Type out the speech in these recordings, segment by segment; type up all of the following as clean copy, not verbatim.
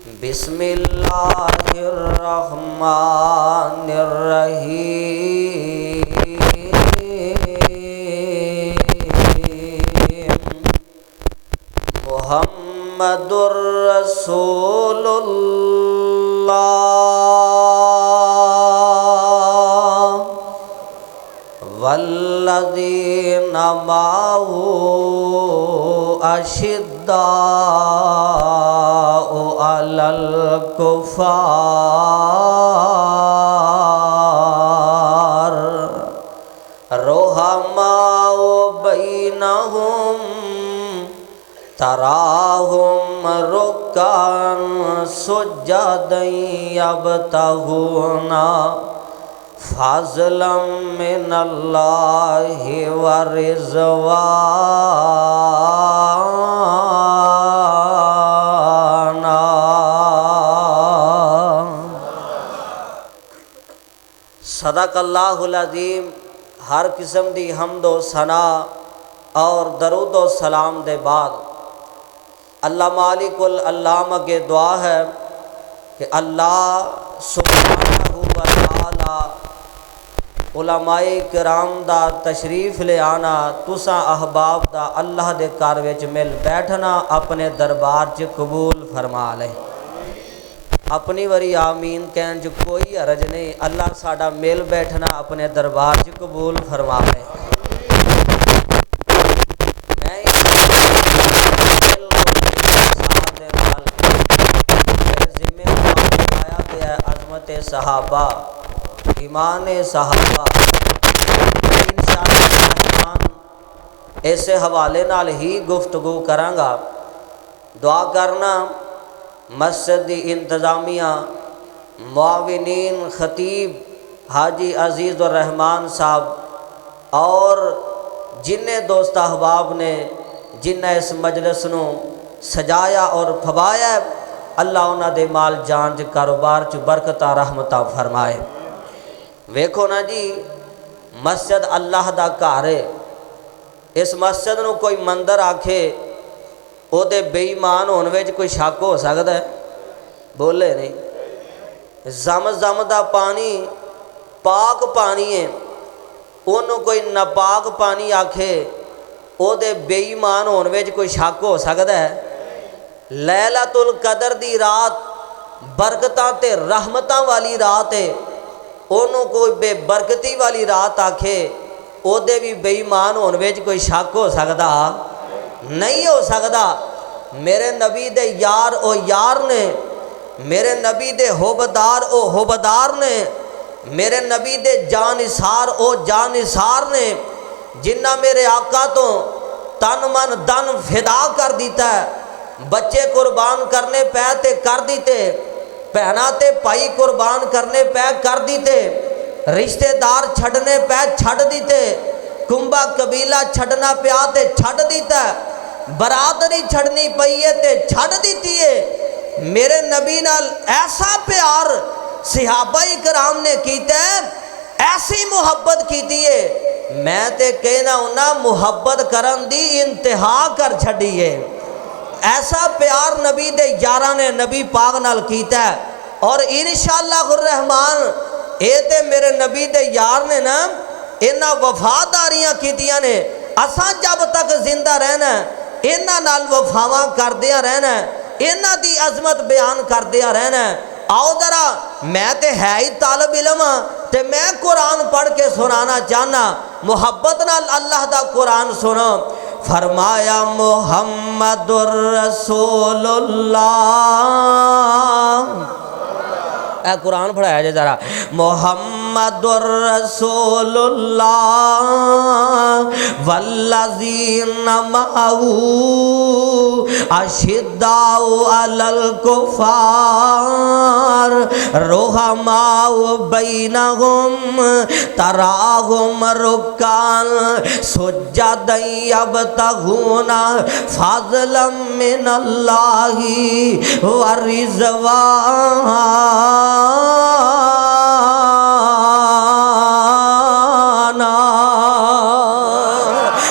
बिस्मिल्लाहिर्रहमानिर्रहीम। मुहम्मदुर रसूलुल्लाह वल्लज़ीना माअहु अशिद्दाउ अलल कुफ़ार रुहमाउ बैनहुम तराहुम रुक्कान सुज्जदन यब्तगूना फ़ज़लन मिनल्लाहि व रिज़वाना। सदक़ल्लाहुल अज़ीम। हर किस्म दी हम्द व सना और दरूद व सलाम दे बाद अल्लाह मालिकुल अल्लाम अगे दुआ है कि अल्लाह सुब्हानहू व तआला उलमाए किराम दा तशरीफ़ ले आना, तुसा अहबाब दा अल्लाह दे घर विच मिल बैठना अपने दरबार च कबूल फरमा ले। अपनी वरी आमीन कहन च कोई हरज नहीं। अल्लाह साडा मिल बैठना अपने दरबार च कबूल फरमा ले। सहाबा ईमान सहाबा इंशाअल्लाह ऐसे हवाले नाल ही गुफ्तगू करांगा। दुआ करना मस्जिद दी इंतज़ामिया मुआविनीन खतीब हाजी अजीज़ उर रहमान साहब और जिन्ने दोस्त अहबाब ने जिन्हें इस मजलिस नूं सजाया और फवाया, अल्लाह उन्हां दे माल जान च कारोबार च बरकत रहमत फरमाए। वेखो ना जी, मस्जिद अल्लाह दा घर है। इस मस्जिद नूं कोई मंदिर आखे ओदे बेईमान होने विच कोई शक हो सकता है? बोले नहीं। जम दा पानी पाक पानी है, ओनू कोई नापाक पानी आखे ओदे बेईमान होने विच कोई शक हो सकता है? लैलतुल कदर दी रात बरकतां ते रहमतां वाली रात है, ओनू कोई बेबरकती वाली रात आखे ओदे भी बेईमान होने विच कोई शक हो सकता? नहीं हो सकता। मेरे नबी दे यार ओ यार ने, मेरे नबी दे होबदार ओ होबदार ने, मेरे नबी दे जानिसार ओ जानिसार ने, जिन्ना मेरे आका तो तन मन धन फिदा कर दिता है। बच्चे कुर्बान करने पै ते कर दीते, भैना ते भाई कुर्बान करने पै कर दीते, रिश्तेदार छड़ने पै छड़ दीते, कुंबा कबीला छड़ना पिया ते छड़ दीता, बरादरी छड़नी पई है ते छड़ दीती है। मेरे नबी नाल ऐसा प्यार सहाबा इकराम ने कीता, ऐसी मुहब्बत कीती है, मैं ते कहना उन्ना मुहब्बत करन दी इंतहा कर छड़ी है। ऐसा प्यार नबी दे यारा ने नबी पाक नाल कीता है। और इंशाअल्लाह रहमान ये ते मेरे नबी दे यार ने ना इन्हां वफादारियां कीतियां ने। असां जब तक जिंदा रहना इन्हां नाल वफावां करदियां रहना, इन्हां दी अजमत बयान करदियां रहना। आओ जरा, मैं ते है ही तालब इलम ते मैं कुरान पढ़ के सुनाना चाहना। मुहब्बत नाल अल्लाह दा कुरान सुनो। फरमाया मुहम्मदुर रसूलुल्लाह, ए कुरान पढ़ाया जे जरा। मुहम्मदुर रसूलुल्लाह वल्लज़ीना माअहु अशिद्दाउ अलल कुफ़ार रुहमाउ बैनहुम तराहुम रुक्कान सुज्जदन यब्तगूना फ़ज़लन मिनल्लाहि व रिज़वाना।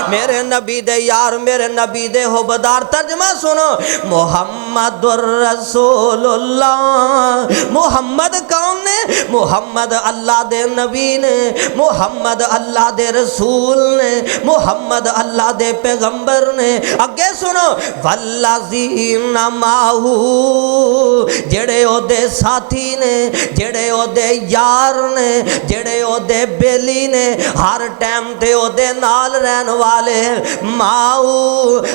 मेरे नबी दे यार यार मेरे नबी दे हुबदार। तर्जमा सुनो, मुहम्मदुर रसूलुल्लाह। मुहम्मद कौन ने? मुहम्मद अल्लाह दे नबी ने, मुहम्मद अल्लाह दे रसूल ने, मुहम्मद अल्लाह दे पैगंबर ने। अगे सुनो, वल्लज़ीना माहू, जेड़े ओदे साथी ने, जेड़े ओदे यार ने, जेड़े ओदे बेली ने, हर टाइम ते ओदे नाल रहन वाले, माऊ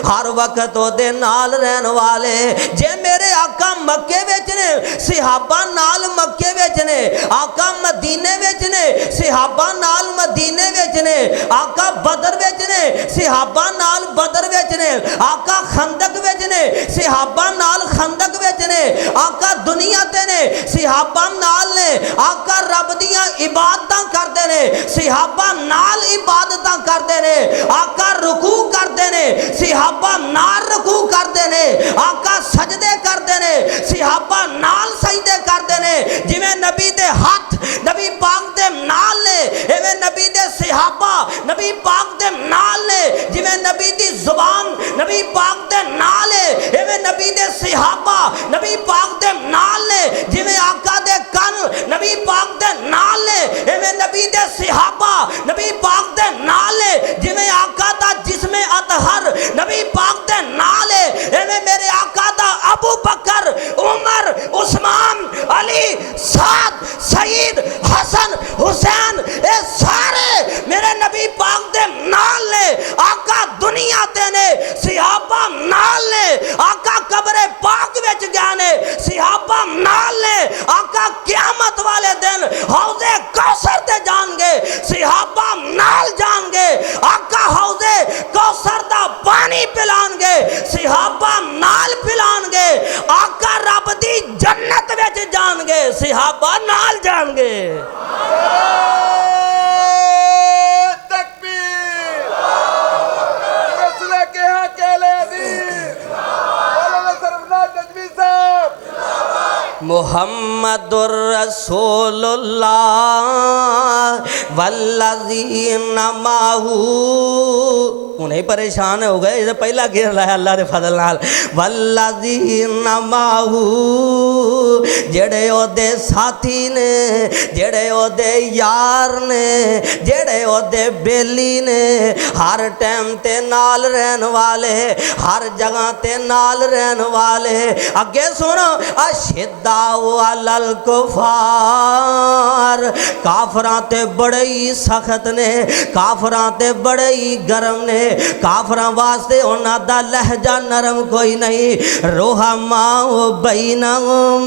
हर वक्त ओदे नाल रहन वाले। जे मेरे आका मक्के विच ने, सहाबा नाल मक्के विच ने, आका मदीने विच ने, सहाबा नाल मदीने विच ने, आका बदर विच ने, सहाबा नाल बदर विच ने, आका खंदक विच ने, सहाबा नाल खंदक विच ने, आका दुनिया ते ने, सहाबा नाल ने, आका रब दियां इबादतां करदे ने, सहाबा नाल इबादतां करदे ने, आका रुकू करदे ने, सहाबा नाल रुकू करदे ने, आका सजदे करदे ने, सहाबा नाल सजदे करदे ने। जिवें नबी दे हथ नबी पाक दे नाल ने, एवें नबी दे सहाबा नबी पाक दे नाल ने। जिवें नबी दी जुबान नबी पाक दे नाल है, एवें नबी दे सहाबा नबी पाक दे नाल ने। जिवें आका दे कन नबी पाक दे नाल ने, एवें नबी दे सहाबा नबी पाक दे नाल है। जिवें आका दा जिस्मे अतहर नबी पाक दे नाल है, एवें मेरे आका दा अबू बकर, उमर, उस्मान, अली, साद, सईद, हसन, हुसैन, ए सारे मेरे नबी पाक दे नाल ने। आका दुनिया ते ने, सहाबा नाल ने। आका कब्रे पाक विच गए ने, सहाबा नाल ने। आका क़यामत वाले दिन हौज़े कौसर ते जाएंगे, सहाबा नाल जाएंगे। आका हौज़े कौसर दा पानी पिलाएंगे, सहाबा नाल पिलाएंगे। आका रब दी जन्नत विच जाएंगे, सहाबा नाल जाएंगे। मुहम्मदुर रसूलुल्लाह वल्लज़ीना माहू। उन्हें परेशान हो गए, इसे पहला घेर लाया अल्लाह के फजल नाल। वल्लज़ीना माहू, जेड़े ओदे साथी ने, जेड़े ओदे यार ने, जेड़े ओदे बेली ने, हर टाइम ते नाल रहन वाले, हर जगह ते नाल रहन वाले। अगे सुनो, अशिद्दा अलल कुफार, काफरां ते बड़े ही सख्त ने, काफरां ते बड़े ही गरम ने। काफरां वास्ते उन्हां दा लहजा नरम कोई नहीं। रुहमाओ बैनहुम,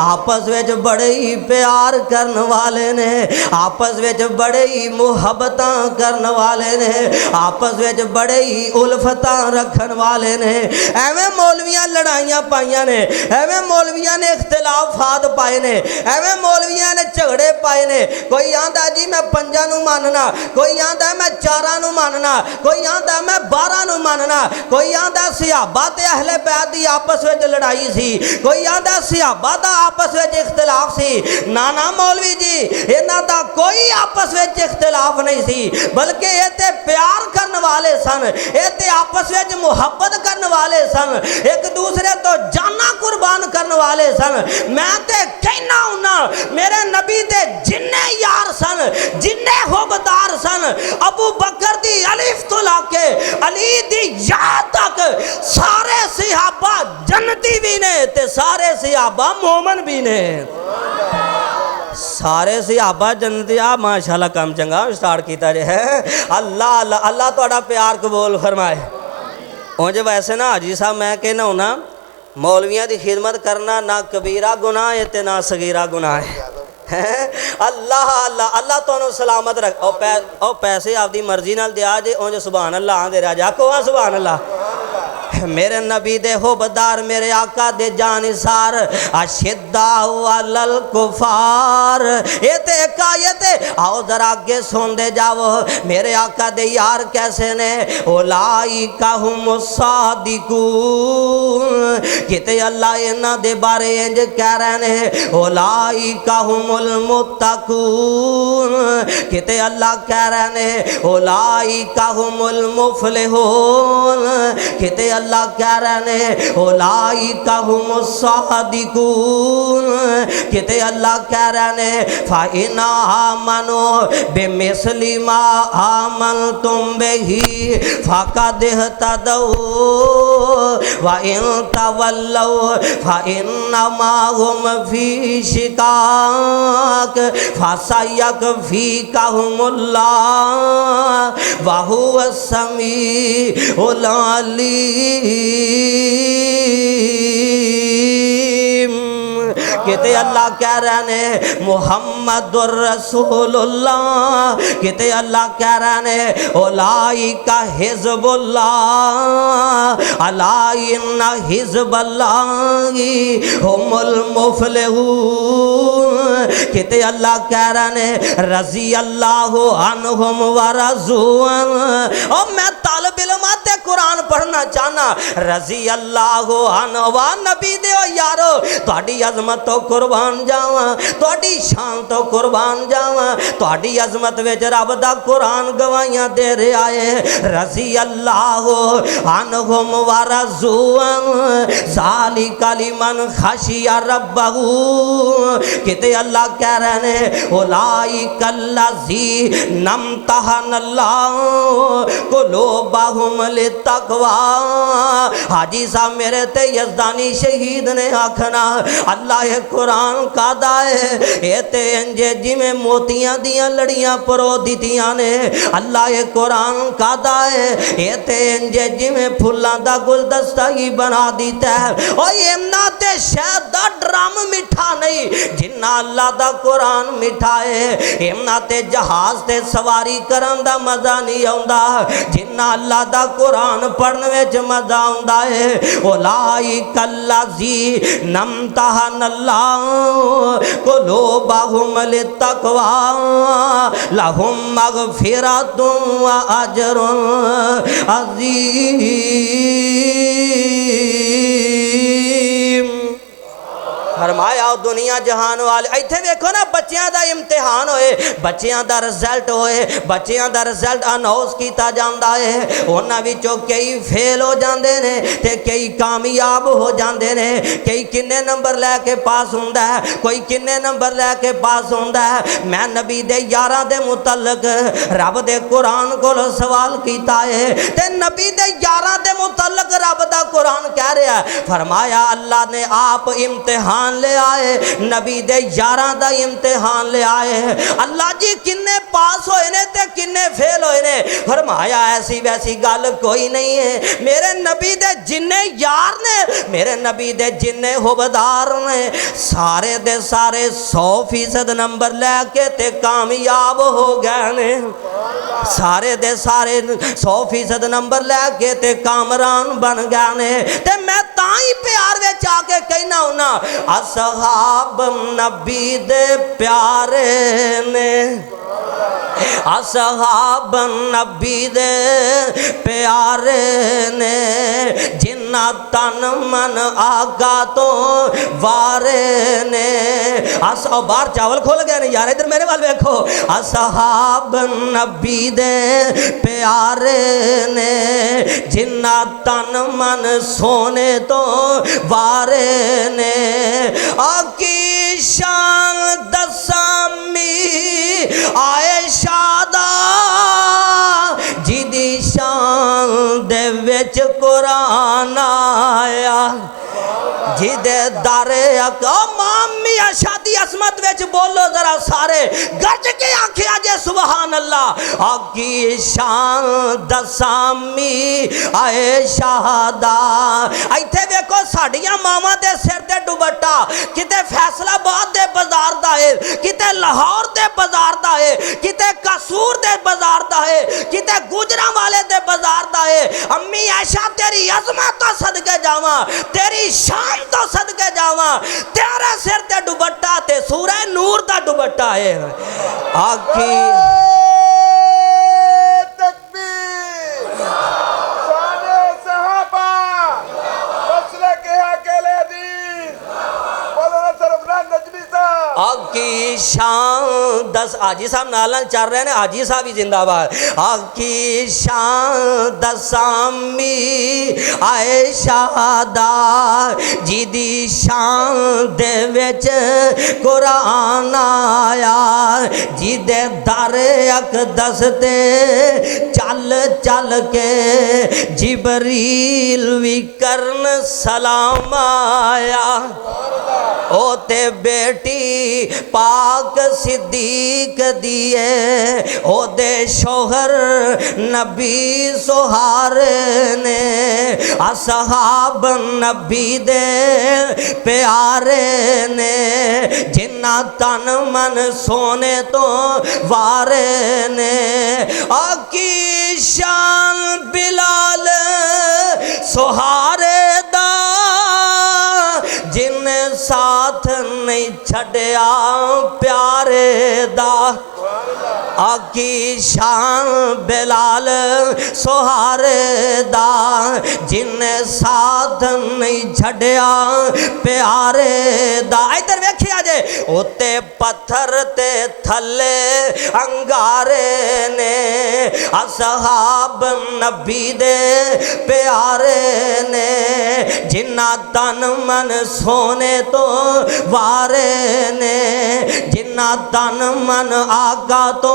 आपस विच बड़े ही प्यार करन वाले ने, आपस विच बड़े ही मुहब्बतां करन वाले ने, आपस विच बड़े ही उल्फतां रखन वाले ने। एवें मौलवियां लड़ाइयां पाइयां ने, एवें मौलवियां ने इख्तिलाफात पाए ने, एवें मौलवियां ने झगड़े पाए ने। कोई आंदा जी मैं 5 नूं मानना, कोई आंदा मैं 4 नूं मानना, कोई आंदा मैं 12 नूं मानना, कोई आंदा सहाबा ते अहले बैत दी आपस विच लड़ाई सी, कोई आंदा सहाबा दा आपस विच इख्तिलाफ सी। ना ना मौलवी जी, इन्हां दा कोई आपस विच इख्तिलाफ नहीं सी, बल्कि ये ते प्यार करने वाले सन, ये ते आपस विच मुहब्बत करने वाले सन, एक दूसरे तो जाना कुर्बान करने वाले सन। मैं ते कहना हुना, मेरे नबी दे जिन्ने यार सन, जिन्ने हुबदार सन, अबू बकर दी अलिफ तो लाके अली दी या तक सारे सहाबा जन्नती भी ने ते सारे सहाबा मोमन भी ने। सारे सहाबा जन्नती। आ माशाअल्लाह काम चंगा स्टार्ट किया जे है। अल्लाह अल्लाह अल्लाह तुहाडा प्यार कबूल फरमाए। उंज वैसे ना हाजी साहब मैं कहना होना, मौलवियां की खिदमत करना ना कबीरा गुनाह है ते ना सगीरा गुनाह है। अल्लाह अल्लाह अल्लाह तुहानू सलामत रख। ओ पैसे आपकी मर्जी नाल दिया जे, उंज सुभान अल्लाह दे राजा को सुभान अल्लाह। मेरे नबी दे होबदार मेरे आका दे जानिसार अशिद्दा अलल कुफार। ये ते एक आयत है, आओ जरा आगे सुनते जाओ। मेरे आका दे यार कैसे ने, उलाइका हुमुस्सादिकून, किते अल्लाह इन्हां दे बारे इंज कह रहे ने, उलाइका हुमुल मुत्तकून, किते अल्लाह कह रहे ने, उलाइका हुमुल मुफलिहून, किते अल्लाह कह रहे ने, उलाइका हुमुस्सादिकून, किते अल्लाह कह रहे ने, फ़इना आमनो बिमिस्लि मा आमनतुम बिही फ़क़द इह्तदौ व इन तवल्लौ फ़इन्नमा हुम फ़ी शिकाक फ़सयकफ़ीकहुमुल्लाह व हुवा समीउल अलीम। किते अल्लाह कह रहे ने मुहम्मदुर रसूलुल्लाह, किते अल्लाह कह रहे ने उलाइका हिज़्बुल्लाह अला इन्ना हिज़्बल्लाहि हुमुल मुफ़्लिहून, किते अल्लाह कह रहे ने रज़ी अल्लाहु अन्हुम व रज़ू अन्हु। और मैं तालिब इल्म ते कुरान पढ़ना चाहना, रज़ी अल्लाहु अन्हु व नबी दे यारो तुहाडी अज़मत तो कुर्बान जावा, तुहाडी शान तो कुर्बान जावा, तुहाडी अज़मत विच रब दा कुरान गवाहियां दे रहा है। रज़ी अल्लाहु अन्हुम व रज़ू अन्हु ज़ालिका लिमन खशिया रब्बहू, किते अल्लाह कह रहे ने उलाइका लज़ी नम्तहनल्लाहु कुलूबहुम लित्तक़वा। हाजी साहब मेरे ते यज़दानी शहीद ने आखना अल्लाह कुरान कादा है, ये ते इंजे जिमें मोतियां दियां लड़ियां परो दितियां ने। अल्लाह ये कुरान कादा है, ये ते इंजे जिमें फुल्लां दा गुलदस्ता ही बना दिता है। और इन्ना ते शहद दा ड्रम मिठा नहीं जिन्ना अल्लाह दा कुरान मिठा है। इन्ना ते जहाज ते सवारी करन दा मजा नहीं आउंदा जिन्ना अल्लाह दा कुरान पढ़ने विच मजा आउंदा है। उलाइका लज़ी नम्तहनल्लाहु कुलूबहुम लित्तक़वा लहुम मग़फ़िरतुन व अज्रुन अज़ीम। फरमाया दुनिया जहान वाले इत्थे देखो ना, बच्चों का इम्तिहान होए, बच्चों का रिजल्ट होए, बच्चों का रिजल्ट अनाउंस किया जाता है। उन्हां विचों कई फेल हो जाते हैं ते कई कामयाब हो जाते हैं। कई किन्ने नंबर लैके पास होंदा है, कोई किन्ने नंबर लैके पास होंदा है। मैं नबी दे यारां दे मुतल्लक रब दे कुरान कोलों सवाल किया है ते नबी दे यारां दे मुतल्लक रब दा कुरान कह रहा है। फरमाया अल्लाह ने आप इम्तिहान ले आए, नबी दे यारां दा इम्तिहान ले आए। अल्लाह जी किन्ने पास होए ने ते किन्ने फेल होए ने। फरमाया ऐसी वैसी गल कोई नहीं है। मेरे नबी दे जिन्ने यार ने, मेरे नबी दे जिन्ने हुबदार ने, सारे दे सारे 100% नंबर लैके ते कामयाब हो गए ने। सारे दे सारे 100% नंबर लैके ते कामरान बन गए ने। ते मैं ताई प्यार विच आके कहना हुन्ना असहाब नबी दे प्यारे ने, असहाब नबी दे प्यारे ने, जिन्ना तन मन आगा तो वारे ने। बाहर चावल खोल गए ने यार, इधर मेरे वाल देखो। असहाब नबी दे प्यारे ने, जिन्ना तन मन सोने तो वारे ने। आकी शान दसामी आयशा दा, जिदी शान दे विच कुरान आया, जिदे दारे मामी शादी असमत विच बोलो जरा सारे गज के आखिया जे सुभान अल्लाह। आकी शान दसामी आए शाहदा। इत्थे देखो साडियां मावां दे सिर ते दुपट्टा किते फैसलाबाद दे बाजार दा है, किते लाहौर दे बाजार दा है, किते किते कसूर दे बाजार दा है, किते गुजरा वाले दे बाजार दा है। अम्मी आयशा तेरी अजमत तो सदके जावा, तेरी शान तो सदके जावा, तेरे सिर ते दुपट्टा ते सूरह नूर दा दुपट्टा है। आखी आकी शान दस हाजी साहब नाल चल रहे हैं, हाजी साहब ही जिंदाबाद। आकी शान दसामी आयशा दा जिदी शान दे विच कुरान आया, जिदे दर अकदस ते चल चल के जिबरील भी करन सलाम आया। ओ ते बेटी पाक सिद्दीक दिए, ओ दे शोहर नबी सुहारे ने, असहाब नबी दे प्यारे ने, जिन्ना तन मन सोने तो वारे ने। आकी शान बिलाल सुहारे दा जिन साथ नहीं छड़िया प्यारे दा। आकी शान बिलाल सुहारे दा जिन साथ नहीं छड़िया प्यारे दा। इधर वेखिया जे उत्ते पत्थर ते थले अंगारे ने, असहाब नबी दे प्यारे ने, जिन्ना तन मन सोने तो वारे ने, जिन्ना तन मन आगा तो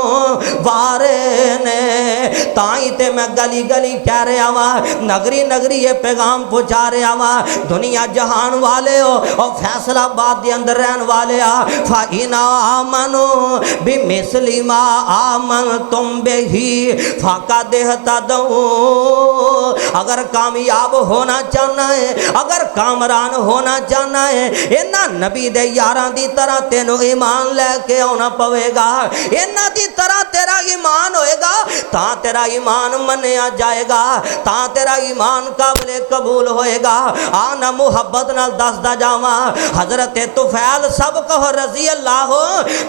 वारे ने। ताई ते मैं गली गली कह रहा वा, नगरी नगरी ये पैगाम पहुंचा रहा वा, दुनिया जहान वाले हो और फैसलाबाद के अंदर रहने वाले आ, फाइना आमनो भी मिसलिमा आमन तुम बेही फाका देहता दो। अगर कामयाब होना चाहना है, अगर कामरान होना चाहना है, इन्ना नबी दे यारां दी तरह तेनों ईमान लैके आना पवेगा। इन्ना दी तरह तेरा ईमान होएगा ता तेरा ईमान मन्या जाएगा, ता तेरा ईमान काबिले कबूल होएगा। आना मुहब्बत नाल दसदा जावा, हजरत तुफैल सब कहो रजी अल्लाह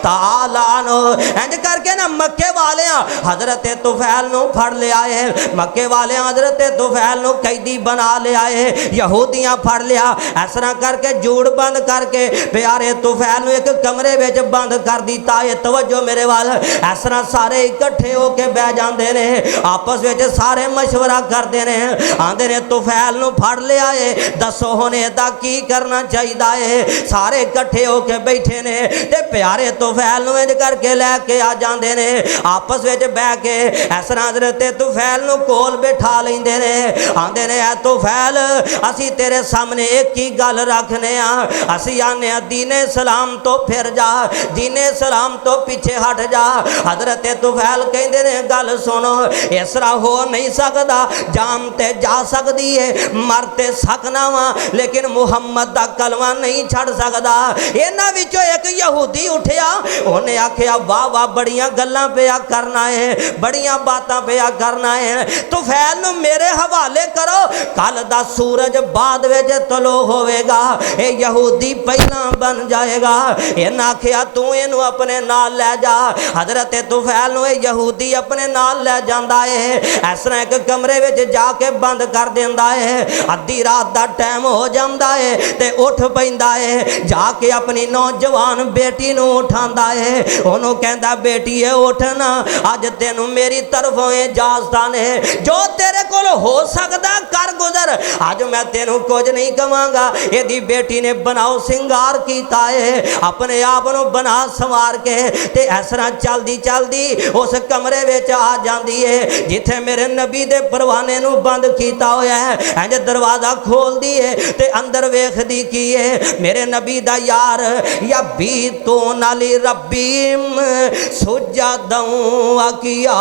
ताला नो। इंज करके ना मक्के वाले हजरत तुफैल नु फड़ ले आए, मक्के वाले हजरत तुफैल नु कैदी बना ले आए, यहूदियां फड़ लिया। इस तरह करके जूड़ बंद करके प्यारे तुफैल नु एक कमरे विच बंद कर दिता है। तवज्जो मेरे वाल, इस तरह सारे इकट्ठे होके बह जाते ने, आपस में सारे मशवरा करते ने, आंदे ने तुफैल नु फड़ लिया है, दसो हुण इहदा की करना चाहिए है। सारे इकट्ठे होके बैठे ने ते प्यारे तुफैल नु इंज करके लैके आ जाते ने, आपस में बह के इस तरह हजरत तुफैल नु कोल बैठा लेंदे ने। आंदे ने ऐ तुफैल असी तेरे सामने एक ही गल रखने आ, असी आने दीने सलाम तो फिर जा, दीने सलाम तो पीछे हट जा। हजरत तुफैल कहते ने गल सुनो, इस तरह हो नहीं सकता, जान ते जा सकती है, मर ते सकना वा, लेकिन मुहम्मद दा कलमा नहीं छड़ सकता। इन्हां विचों एक यहूदी उठिया, उन्हें आखिया वाह वाह बड़ियां गल्लां पिया करना है, बड़ियां बातां पिया करना है, तुफैल नूं मेरे हवाले करो, कल दा सूरज बाद विच तलो होवेगा, ये यहूदी पहला बन जाएगा। इन्हां आखिया तू इनू अपने नाल लै जा। हजरत तुफैल नूं यहूदी अपने नाल लै जांदा है, इस तरह एक कमरे विच जाके बंद कर देंदा है। अद्धी रात दा टाइम हो जांदा है ते उठ पैंदा है, जाके अपनी नौजवान बेटी नूं उठांदा है, ओनू कहंदा बेटीए उठ ना, अज तेनू मेरी तरफों इजाजत ने, जो तेरे कोल हो सकदा कर गुजर, अज मैं तेनू कुछ नहीं कहांगा। यदि बेटी ने बनाओ सिंगार कीता है, अपने आप नूं बना संवार के ते इस तरह चलदी चलदी उस कमरे विच आ जांदी है जिथे मेरे नबी दे परवाने नूं बंद कीता होया है। इंज दरवाजा खोलदी है ते अंदर वेखदी की है, मेरे नबी दा यार या बी तो नाली रब्बीम सुजदों अकिया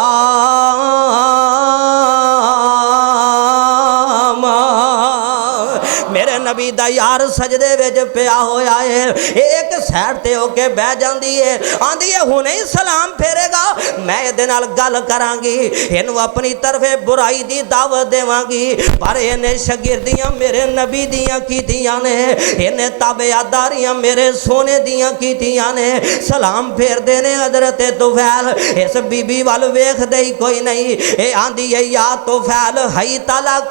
मेरे नबी दा यार सजदे विच पिया होया है, एक साइड ते होके बह जांदी है, आंदी है हुणे ही सलाम फेरेगा मैं इहदे नाल गल करांगी, इहनू अपनी तरफे बुराई दी दावत देवांगी। पर इहने शगिर्दियां मेरे नबी दियां कीतियां ने, इहने ताबेदारियां मेरे सोने दियां कीतियां ने। सलाम फेरदे ने हजरत तुफैल इस बीबी वाल वेखदे ही कोई नहीं। ए आंदी है या तुफैल हई तलक,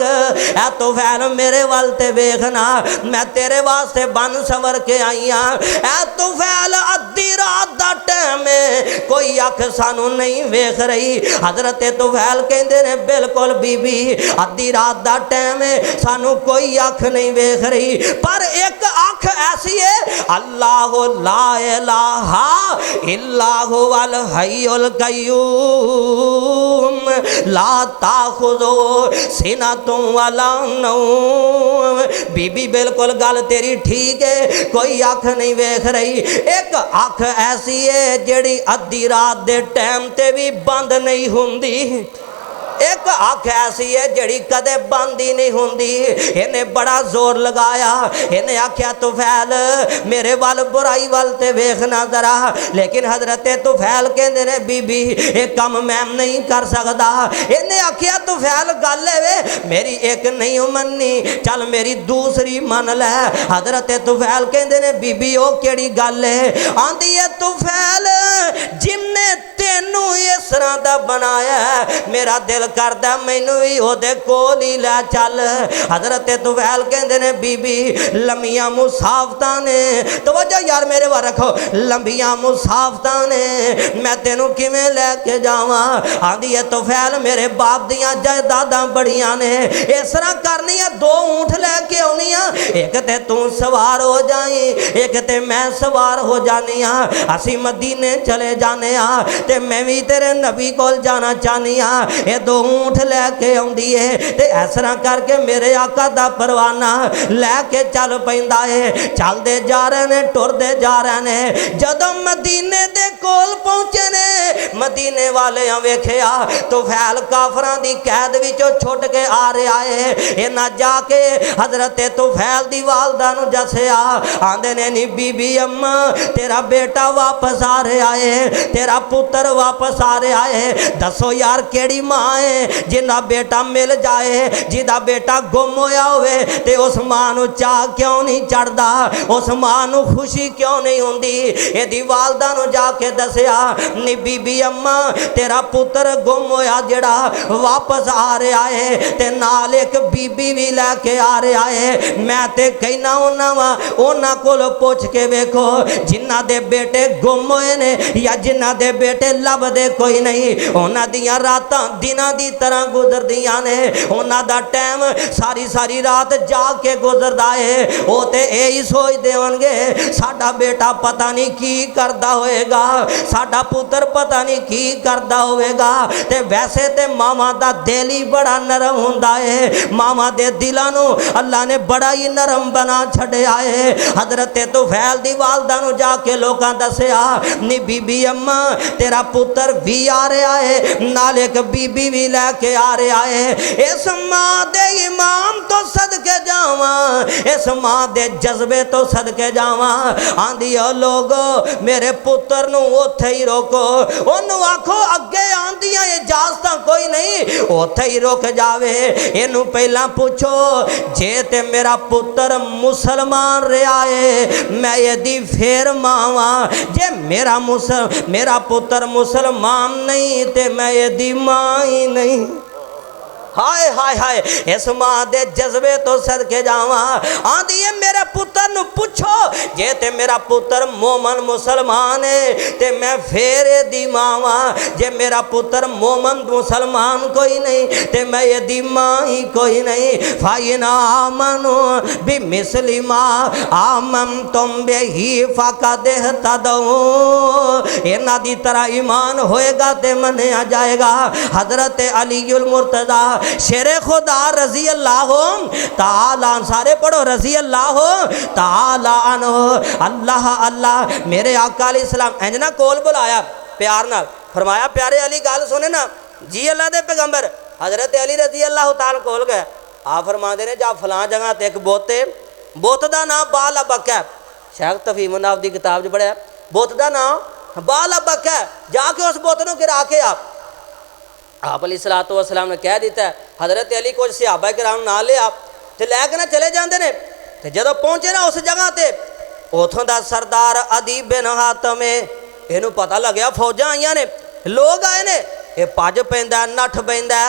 ए तुफैल मेरे वाल ते वेखना, मैं तेरे वास्ते बन सवर के आई हाँ। ए तुफैल अद्धी रात दा टाइम है, कोई अख सानू नहीं वेख रही। हजरत तुफैल कहंदे ने बिल्कुल बीबी अद्धी रात दा टाइम है, सानू कोई अख नहीं वेख रही, पर एक अख ऐसी है अल्लाह ला इलाहा इल्लाहु अल हय्युल कय्यूम ला ताखुज़ो सिनतुम वला नौम। बीबी बिल्कुल गल तेरी ठीक है, कोई अख नहीं वेख रही। एक अख ऐसी है जिहड़ी अद्धी रात दे टाइम ते भी बंद नहीं हुंदी, एक अख ऐसी है जड़ी कदे बंद ही नहीं होंदी। इन्हें बड़ा जोर लगाया, इन्हें आख्या तुफैल मेरे वाल बुराई वाल ते वेखना जरा, लेकिन हजरत तुफैल कहंदे ने बीबी एक काम मैं नहीं कर सकदा। इन्हें आख्या तुफैल गल है मेरी एक नहीं मननी, चल मेरी दूसरी मन लै। हजरत तुफैल कहंदे ने बीबी ओ केड़ी गल है? आंदी है तुफैल जिन्ने तेनू इस तरह दा बनाया मेरा दिल करदा मैनू भी ओदे कोल ही लै चल। हजरत तुफैल कहंदे ने बीबी लंबियां मुसाफतां ने, तवज्जो यार मेरे वाल रखो, लंबियां मुसाफतां ने मैं तेनू किवें लैके जावां? आंदी है तुफैल मेरे बाप दियां जायदादां बड़ियां ने, इस तरह करनी है दो ऊंट लैके आउणी आ, एक ते तू सवार हो जाई एक ते मैं सवार हो जानी आ। असीं मदीने चले जाने आ ते मैं भी तेरे नबी कोल जाना चाहनी आ। ये दो ऊंट लैके आउंदी है ते इस तरह करके मेरे आका दा परवाना लैके चल पैंदा है। चलदे जा रहे ने टुरदे जा रहे ने, जदों मदीने दे कोल पहुंचे ने मदीने वाले वेखिया तुफैल काफरां दी कैद विचों छुट के आ रहा है। इन्हां जाके हजरत तुफैल दी वालदा नूं दस्सिया, आंदे ने नी बीबी अम्मा तेरा बेटा वापस आ रहा है, तेरा पुत्र वापस आ रहा है। दसो यार केड़ी मां है जिन्ना बेटा मिल जाए, जिदा बेटा गुम होया होवे ते उस मां नूं चाह क्यों नहीं चढ़दा, उस मां नूं खुशी क्यों नहीं हुंदी? इहदी वालदा नूं जाके दस्सिया नी बीबी अम्मा तेरा पुत्र गुम होया जेड़ा वापस आ रहा है ते नाल एक बीबी भी लैके आ रहा है। मैं ते कहना उन्हां कोल पुछ के वेखो जिन्हां दे बेटे गुम होए ने या जिन्हां दे बेटे लभदे कोई नहीं, उन्हां दियां रातां दिनां दी तरह गुजरदियां ने, उन्हां दा टाइम सारी सारी रात जाग के गुजरदा है। वो ते यही सोचदे होणगे साडा बेटा पता नहीं की करदा होएगा, साडा पुत्र पता नहीं की करदा होवेगा। ते वैसे ते मावां दा दिल ही बड़ा नरम हुंदा है, मावां दे दिलां नूं अल्लाह ने बड़ा ही नरम बना छड्डिया है। हजरत तुफैल दी वालदा नूं जाके लोकां दस्सिया नी बीबी अम्मा तेरा पुत्र भी आ रहा है, नाल एक बीबी भी लैके आ रहा है। इस मां दे इमाम तो सदके जावां, इस मां दे जज्बे तो सदके जावां। आंदी ओ लोगो मेरे पुत्र नूं उत्थे ही रोको, ओनू आखो अगे आंदियां इजाजतां कोई नहीं, उत्थे ही रुक जावे। इनू पहला पूछो जे ते मेरा पुत्र मुसलमान रहा है मैं यदि फेर मावा, जे मेरा पुत्र मुसलमान नहीं ते मैं यदि मां ही नहीं। हाय हाय हाय इस मां दे जज्बे तो सदके जावा। आंदी है मेरे पुत्र नूं पूछो जे ते मेरा पुत्र मोमन मुसलमान है ते मैं फेर दी मावा, जे मेरा पुत्र मोमन मुसलमान कोई नहीं ते मैं यदि मां ही कोई नहीं। फाइना आमनु बि मिसलिमा आमम तुम बेही फकद तदो, इन्हां दी तरह ईमान होएगा ते मन्निया जाएगा। हजरत अलीउल मुर्तज़ा शेरे खुदा रजी अल्लाह ताला, सारे पढ़ो रजी अल्लाह ताला अन्हु। अल्लाह अल्लाह मेरे आका अलैहिस्सलाम इंज ना कोल बुलाया प्यार नाल, फरमाया प्यारे अली गल सुने ना जी अल्लाह दे पैगंबर। हजरत अली रजी अल्लाह ताला कोल गए, आप फरमाते ने जा फलां जगह ते एक बोते बुत का नाम बाल अबक है। शेख तफहीम नाफ की किताब च पढ़िया बुत का नाम बाल अबक है। जाके उस बुत को गिरा के आप अलैहिस्सलातु वस्सलाम ने कह दिता है। हज़रत अली कुछ सहाबा किराम ना लिया तो लैके ना चले जाते हैं। तो जदों पहुँचे ना उस जगह पर उतों का सरदार अदी बिन हातम इनू पता लग्या फौजा आईया ने लोग आए ने ये भज पैंदा नठ पैंदा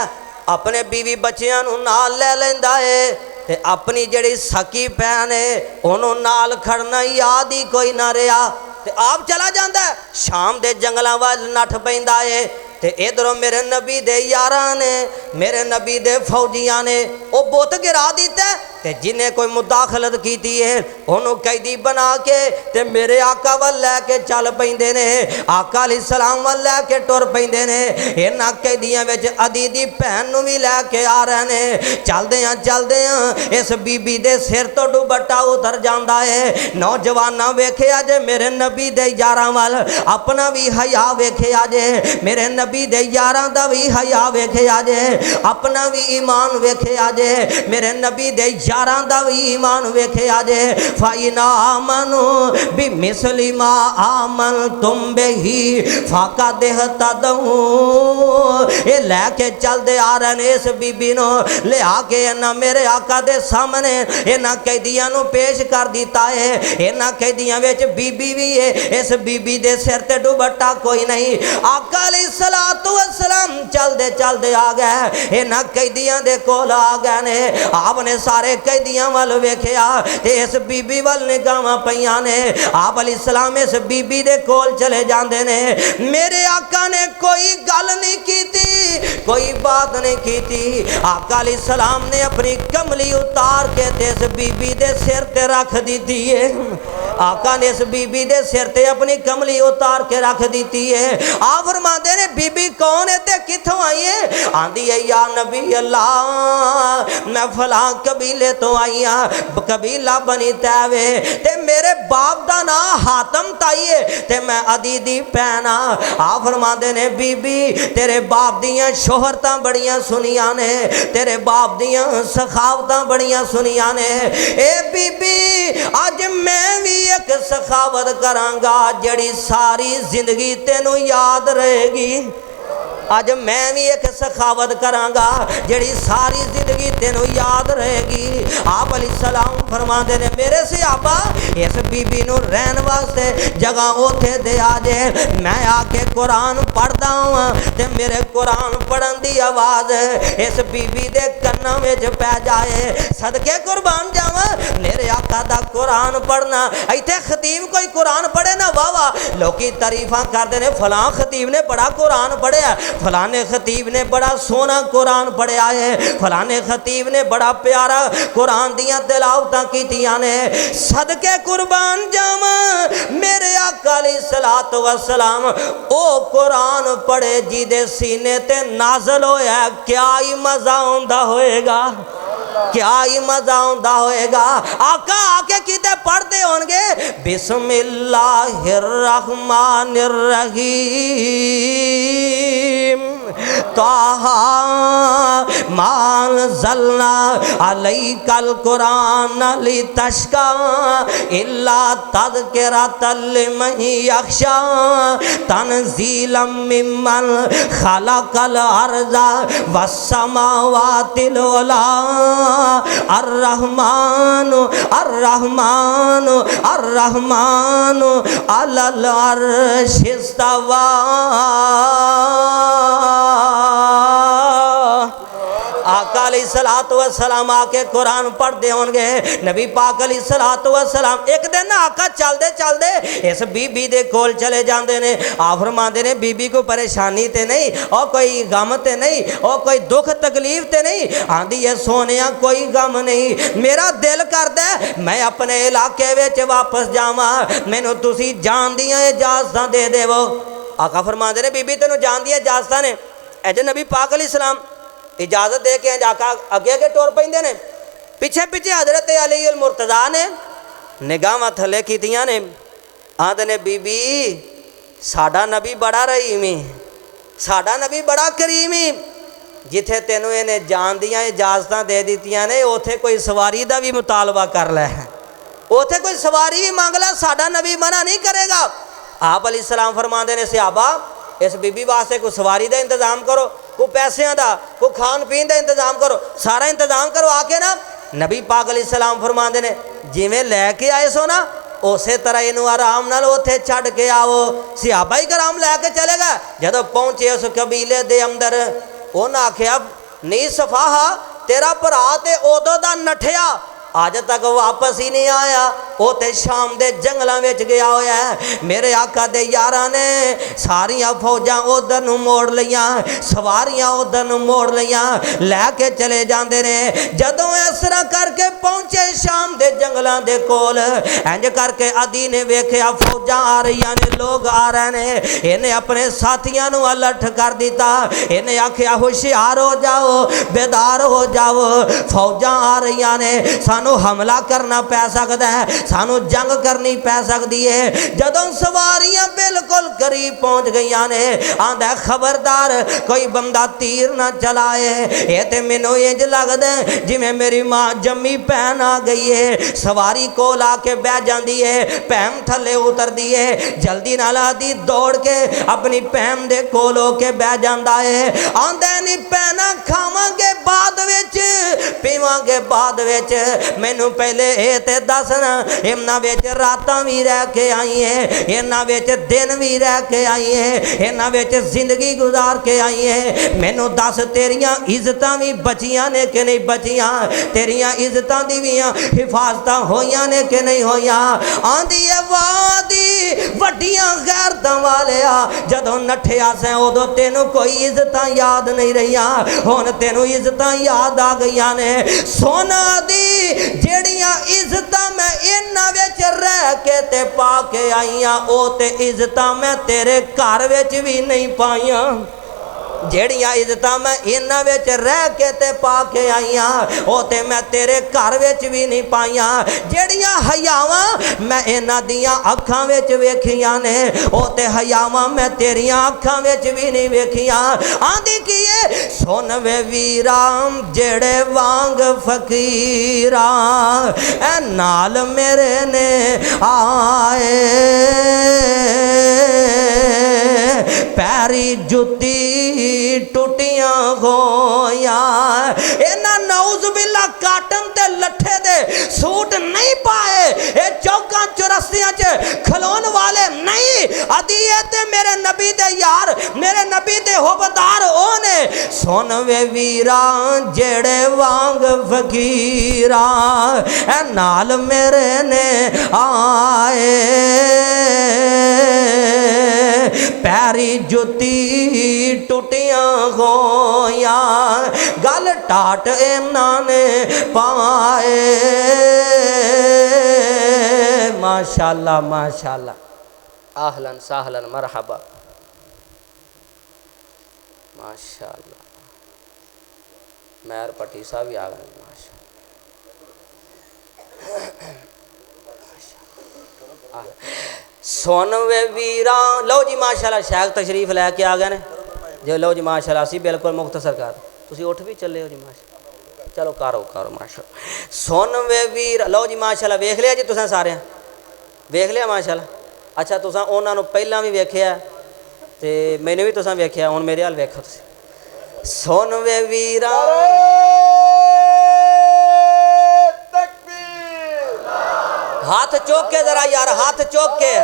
अपने बीवी बच्चियां नू नाल लै लैंदा है ते अपनी जिहड़ी सकी भैन है उन्होंने नाल खड़ना याद ही कोई ना रहा। ते आप चला जाता है शाम के जंगलों वाल नठ पैंदा है। ते इधरों मेरे नबी दे यारां ने मेरे नबी दे फौजियां ने वो बुत गिरा दिता ते जिन्हें कोई मुदाखलत की है उन्होंने कैदी बना के ते मेरे आका वाल लैके चल पैंदे ने। आका अलैहिस्सलाम वाल लैके टुर पैंदे ने। इन्हां कैदियां विच अदी दी भैन नूं भी लैके आ रहे ने। चलदे इस बीबी दे सिर तो दुपट्टा उतर जाता है। नौजवाना वेखिया जे मेरे नबी दे यारां वाल अपना भी हया वेखिया जे मेरे नबी दे यारां दा भी हया वेखिया जे अपना भी ईमान वेखिया जे मेरे नबी दे यारां दा भी ईमान वेखिया जे। फाइना आमनु बि मिसलिमा आमन तुम बेही फाका देहता दऊ ये लैके चलते आ रहे ने। इस बीबी नो ले आके इन्हां मेरे आका दे सामने इन्हां कैदियां नू पेश कर दिता है। इन्हां कैदियां विच बीबी भी है। इस बीबी दे सिर ते दुपट्टा कोई नहीं। आका अलैहिस्सलातु वस्सलाम चलते चलते आ गए इन्हां कैदियां दे कोल आ गए ने। आपने सारे कैदियां वाल वेखिया ते इस बीबी वाल निगाहां पईयां ने। आप अलैहिस्सलाम इस बीबी दे कोल चले जांदे ने। मेरे आका ने कोई गल नहीं कीती कोई बात नहीं कीती। आका अलैहिस्सलाम ने अपनी कमली उतार के ते इस बीबी दे सिर ते रख दी है। आका ने इस बीबी दे सिर ते अपनी कमली उतार के रख दी है। आप फरमाते ने बीबी कौन है ते किथों आई है? आंदी है या नबी अल्लाह मैं फलां कबीले तो आई हाँ कबीला बनी तैवे ते मेरे बाप का नाम हातम ताई है ते मैं अदी दी भैन हाँ। आप फरमाते ने बीबी तेरे बाप दियां शोहरतां बड़ियां सुनिया ने तेरे बाप दियां सखावतां बड़ियां सुनिया ने। ए बीबी अज मैं भी एक सखावत करांगा जड़ी सारी जिंदगी तेनू याद रहेगी। अज मैं भी एक सखावत करांगा जड़ी सारी जिंदगी तेनू याद रहेगी। आप अलैहिस्सलाम फरमाते ने मेरे सहाबा इस बीबी नू रहन वास्ते जगह उथे दे आ जे। मैं आके कुरान पढ़दा हां ते मेरे कुरान पढ़न दी आवाज़ इस बीबी दे कन्नां विच पै जाए। सदके कुर्बान जावां मेरे आका दा कुरान पढ़ना। इत्थे खतीब कोई कुरान पढ़े ना वाह वाह लोकी तारीफां करदे ने फलां खतीब ने बड़ा कुरान पढ़िया फलाने खतीब ने बड़ा सोना कुरान पढ़िया है फलाने खतीब ने बड़ा प्यारा कुरान दियां तिलावतां कीतियां ने। सदके कुर्बान जावां मेरे आका अलैहिस्सलातु वस्सलाम ओ कुरान पढ़े जिदे सीने ते नाज़िल होया क्या ही मज़ा आउंदा होएगा क्या ही मज़ा आउंदा होएगा। आका आके किते पढ़ते होंगे बिस्मिल्लाहिर रहमानिर रहीम ताहा मान ज़लना अलैकल कुरान लितश्का इल्ला तज़किरतल लिमन यख्शा तनज़ीलम मिम्मन खलक़ल अर्ज़ा वस्समावातिल उला अर्रहमानु अर्रहमानु अर्रहमानु अलल अर्शि इस्तवा। आका अलैहिस्सलातु वस्सलाम आके कुरान पढ़ते होंगे। नबी पाक अलैहिस्सलातु वस्सलाम एक दिन आका चलते चलते इस बीबी दे कोल चले जाते ने। आ फरमाते ने बीबी को परेशानी ते नहीं और कोई गम ते नहीं और कोई दुख तकलीफ ते नहीं। आंदी है सोनिया कोई गम नहीं मेरा दिल करदा मैं अपने इलाके विच वापस जावां मैनू तुसी जान दियां इजाजतां दे देवो। आका फरमाते ने बीबी तेनू जान दियां इजाजतां ने। अजे नबी पाक अलैहिस्सलाम इजाजत दे के आका अगे अगे टुर पैंदे ने। पिछे पिछे हज़रत अली अल मुर्तज़ा ने निगाहां थले कीतियां ने। आंदे ने बीबी साडा नबी बड़ा रहीमी साडा नबी बड़ा करीमी जिथे तेनू इन्हें जान दियां इजाजतां दे दित्तियां ने उथे कोई सवारी दा भी मुतालबा कर लै। उथे कोई सवारी भी मंग ला, साडा नबी मना नहीं करेगा। आप अलैहिस्सलाम फरमाते ने सहाबा इस बीबी वास्ते कोई सवारी का इंतजाम करो, कोई पैसों का, कोई खान पीन का इंतजाम करो, सारा इंतजाम करो। आके ना नबी पाक अलैहिस्सलाम फरमाते ने जिवें लैके आए सो ना उस तरह इनू आराम नाल उत्थे छड्ड के आओ। सहाबा ही कराम लैके चले गए। जदों पहुंचे उस कबीले दे अंदर उन्हें आख्या नी सफाहा तेरा भरा ते उदों दा नठिया अज तक वापस ही नहीं आया, वो तो शाम के जंगलों में गया होया है। मेरे आका दे यारां ने सारिया फौजां उधर नूं मोड़ लियां, सवारियां उधर नूं मोड़ लियां, लैके चले जाते ने। जदों इस तरह करके पहुंचे शाम के जंगलों के कोल, इंज करके अदी ने वेख्या फौजां आ रही ने, लोग आ रहे ने। इन्हें अपने साथियों नूं अलर्ट कर दिता। इन्हें आख्या होशियार हो जाओ, बेदार हो जाओ, फौजां आ रही ने, सानू हमला करना पै सकता है, सानू जंग करनी पै सकती है। जदों सवारियां बिल्कुल करीब पहुंच गई ने, आंदा खबरदार कोई बंदा तीर ना चलाए। ये तो मैनू इंज लगदा जिवें मेरी मां जम्मी भैन आ गई है। सवारी कोल आके बह जाती है, भैन थले उतरती है, जल्दी नाल आदी दौड़ के अपनी भैन दे कोल होके बह जाता है। आंदा नहीं भैना खावांगे बाद विच, पीवांगे बाद विच, मैनू पहले ये ते दसना इन्हां विच रातां भी रह के आई है, इन्हां विच दिन भी रह के आई है, इन्हां विच जिंदगी गुजार के आई है। मैनू दस तेरियां इज्जतां भी बचियां ने कि नहीं बचियां, तेरियां इज्जतां दी भी हिफाजतां होइयां ने कि नहीं होइयां। आंदी है वादी वड्डियां गैरतां वालिया जदों नठिया सैं उदों तेनू कोई इज्जतां याद नहीं रहियां, हुण तेनू इज्जतां याद आ गईयां ने। सोना दी जेड़ियां इज्जतां मैं इन्हां विच रह के ते पा के आईयां, ओ ते इज्जतां मैं तेरे घर विच भी नहीं पाईयां। जेड़ियां इज्जतां मैं इन्हां विच रह के ते पा के आईयां, ओ ते मैं तेरे घर विच भी नहीं पाईयां। जेड़ियां हयावां मैं इन्हां दियां अखां विच वेखियां ने, ओ ते हयावां मैं तेरियां अखां विच भी नहीं वेखियां। आंदी की है सुन वे वीरां जेड़े वांग फकीरां ए नाल मेरे ने आए, पैरी जुत्ती टुटियां होया। इन्हां नौज बिल्ला काटन ते लट्ठे दे सूट नहीं पाए, ये चौकां चौरस्तियां च खलोन वाले नहीं। अदीए ते मेरे नबी दे यार, मेरे नबी दे होबदार ओ ने। सुन वे वीरां जेड़े वांग फकीरां ए नाल मेरे ने आए, पैरी जुत्ती टुटियां होया, गल टाट इन्हां ने पाए। माशाअल्लाह माशाअल्लाह, आहलन साहलन मरहबा, माशाअल्लाह। महर पट्टी साहब भी आ गए, सुन वे वीरा। लो जी माशाअल्लाह शेख तशरीफ लैके आ गए ने जो। लो जी माशाअल्लाह असी बिल्कुल मुख्तसर कर, तुसी उठ भी चले हो जी माशाअल्लाह, चलो करो करो माशाअल्लाह। सुन वे वीर, लो जी माशाअल्लाह वेख लिया जी तुसें सारे, वेख लिया माशाअल्लाह। अच्छा तुसां उन्हां नूं पहलां भी वेखिया ते मैनूं भी तुसां वेखिया, हुण मेरे हाल वेखो तुसीं। सुन वे वीरा हाथ चौक के जरा यार, हाथ चौक के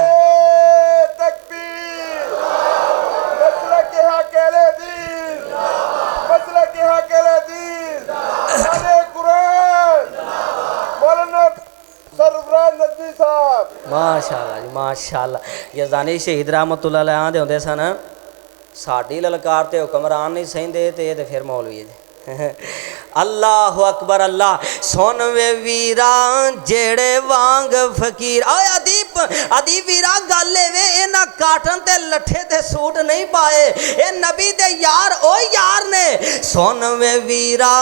माशाअल्लाह जी माशाअल्लाह। यज़दानी शहीद रहमतुल्लाह अलैह आंदे हुंदे सन साडी ललकार ते हुक्मरान नहीं सहिंदे ते ये फिर मौलवी जी। अल्लाह अकबर अल्लाह। सुन वे वीरा जेड़े वांग फकीर। आए अदीप अदीप वीरा गल वे इन्हां काटन ते लट्ठे ते सूट नहीं पाए, ये नबी दे यार ओ यार ने। सुन वे वीरा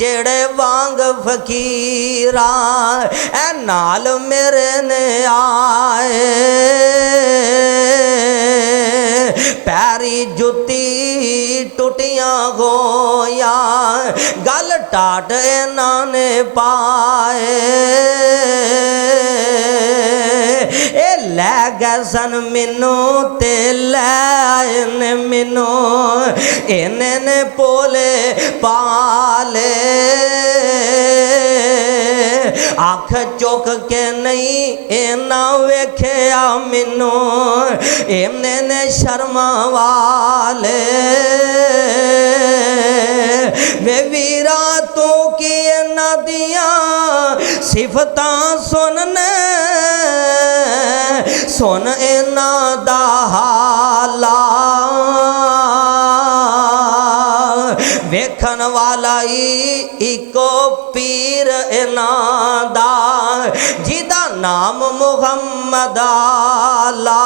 जेड़े वांग फकीरा ए नाल मेरे ने आए, पैरी जुत्ती टुटियां होया, गल टाट इन्हां ने पाए। लै गए सन मैनू ते लै ने मैनू इन्ने ने भोले पाले अख चुक के नहीं इना वेख्या मैनू इन्ने ने शर्मा वाले वे वीरा तू की इन्ना दिया सिफतां सुनने सुन इन्ना दा हाला वेखन वाला ही इको पीर इन्हां दा जिदा नाम मुहम्मद आला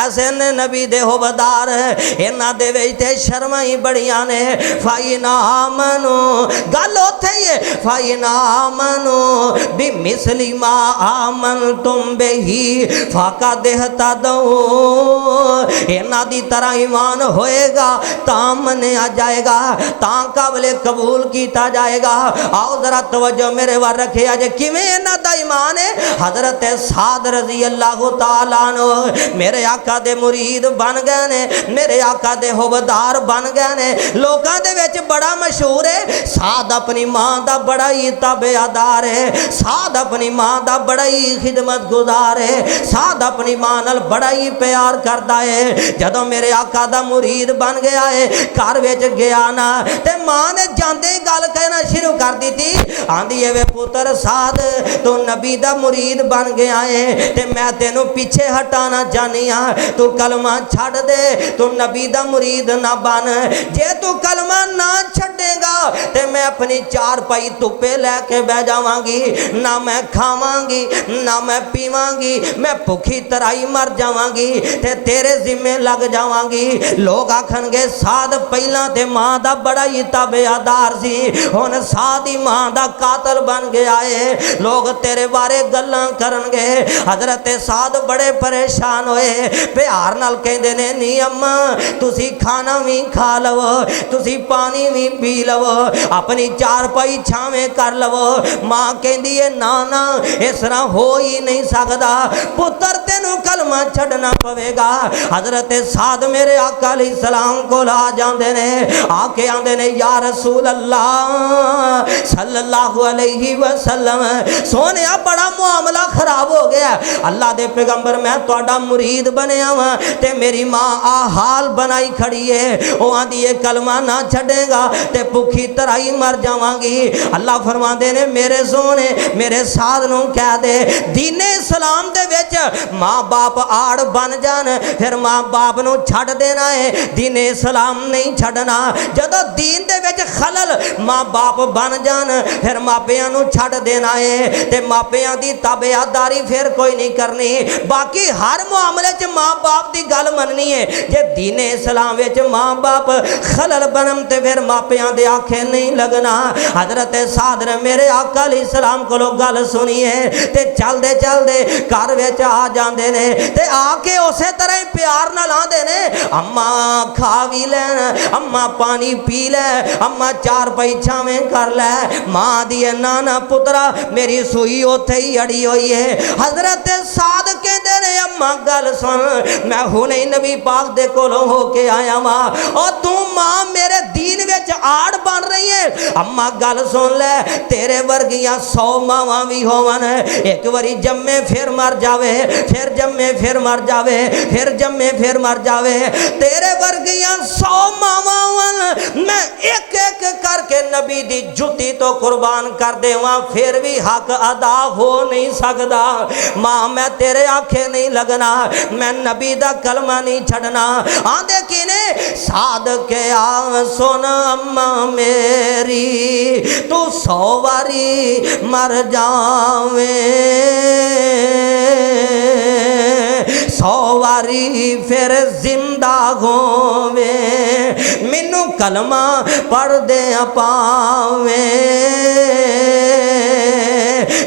ऐसे ने नबी दे होबदार इन्हां दे विच ते शर्मा ही बड़ियां ने फाइना मनो गल उथे ही है फाइना मनो भी मिसली मा आमन तुम बेही फाका देहता दो इन्हां दी तरह ईमान होएगा तां मन्या जाएगा तां काबले कबूल किया जाएगा। आओ जरा तवज्जो मेरे वाल रखे अज किवें इन्हां दा ईमान है। हजरत साद रजी अल्लाह तआला अन्हु मेरे आका दे मुरीद बन गए ने मेरे आका दे होबदार बन गए ने लोकां दे विच बड़ा मशहूर है। साद अपनी मां दा बड़ा ही ताबेदार है साद अपनी मां दा बड़ा ही खिदमत गुजार है साद अपनी मां नाल बड़ा ही प्यार करदा है। जदों मेरे आका दा मुरीद बन गया है घर विच गया ना ते मां ने जांदे गल कहना शुरू कर दी आंदी है वे पुत्र साद तू नबी दा मुरीद बन गया है ते मैं तेनू पीछे हटाना चाहनी हां तू कलमा छड़ दे तू नबी दा मुरीद ना बन जे तू कलमा ना छड़ेगा ते मैं अपनी चार पाई धुप्पे लैके बह जावांगी ना मैं खावांगी ना मैं पीवांगी मैं भुखी तराई मर जावांगी ते तेरे जिम्मे लग जावांगी। लोग आखणगे साद पहला ते मां दा बड़ा ही ताबेदार सी हुण साद ही मां दा कातल बन गया है लोग तेरे बारे गल्लां करनगे। हजरत साद बड़े परेशान होए प्यार नाल कहंदे ने नी अम्मा तुसी खाना भी खा लवो तुसी पानी भी पी लवो अपनी चार पाई छावें कर लवो। मां कहंदी है ना ना इस तरह हो ही नहीं सकदा पुत्र तेनू कलमा छड़ना पवेगा। हजरत साद मेरे आका अलैहि सलाम को आ जांदे ने आके आंदे ने या रसूल अल्लाह सल्लल्लाहु अलैहि वसल्लम सोनिया बड़ा मामला खराब हो गया अल्लाह दे पैगंबर मैं तुहाडा मुरीद बनया वा ते मेरी मां आ हाल बनाई खड़ी है ओ आंदी है कलमा ना छड़ेगा ते भुखी तराई मर जावांगी। अल्लाह फरमांदे ने मेरे सोने मेरे साध नूं कह दे दीने इस्लाम दे विच मां बाप आड़ बन जान फिर मां बाप नूं छड़ देना है दीने इस्लाम नहीं छड़ना। जदों दीन दे विच खलल मां बाप बन जान फिर मापियां नूं छड़ देना है ते मापियां दी ताबेदारी फिर कोई नहीं करनी बाकी हर मामले च मां बाप दी गल मननी है। जे दीने इस्लाम विच मां बाप खलल बनम ते फिर मापियां दे आखे नहीं लगना। हजरत साद ने मेरे आका अलैहि सलाम कोलों गल सुनी है ते चलदे चलदे घर विच आ जांदे ने ते आके उसे तरह ही प्यार नाल आंदे ने अम्मा खा भी लैन अम्मा पानी पी लै अम्मा चार पाई छावें कर लै। मां दी ना ना पुत्रा मेरी सूई उथे ही अड़ी हुई है। हजरत साद कहंदे ने अम्मा गल सुन मैं हुणे नबी पाक दे कोलों होके आया वा और तू मां मेरे दीन विच आड़ बन रही है। अम्मा गल सुन ले तेरे वर्गियां 100 मावां भी होवन एक बारी जम्मे फिर मर जावे फिर जम्मे फिर मर जावे फिर जम्मे फिर मर जावे तेरे वर्गियां 100 मावां होवन मैं एक एक करके नबी दी जुती तो कुर्बान कर देवां फिर भी हक अदा हो नहीं सकदा। मां मैं तेरे आखे नहीं लगना मैं नबी दा कलमा नहीं छड़ना। आंदे किने साद के आ सुन अम्मा मेरी तू 100 बारी मर जावे 100 बारी फिर जिंदा होवे मैनू कलमा पढ़ दे पावे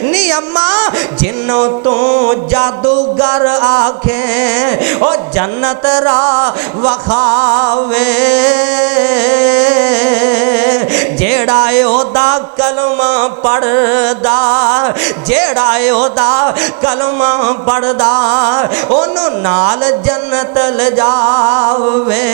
नी अम्मा जिन्नों तू जादूगर आखे ओ जन्नत रा वखावे जेड़ा ओदा कलमा पढ़दा, जेड़ा ओदा कलमा पढ़दा ओनू नाल जन्नत ले जावे।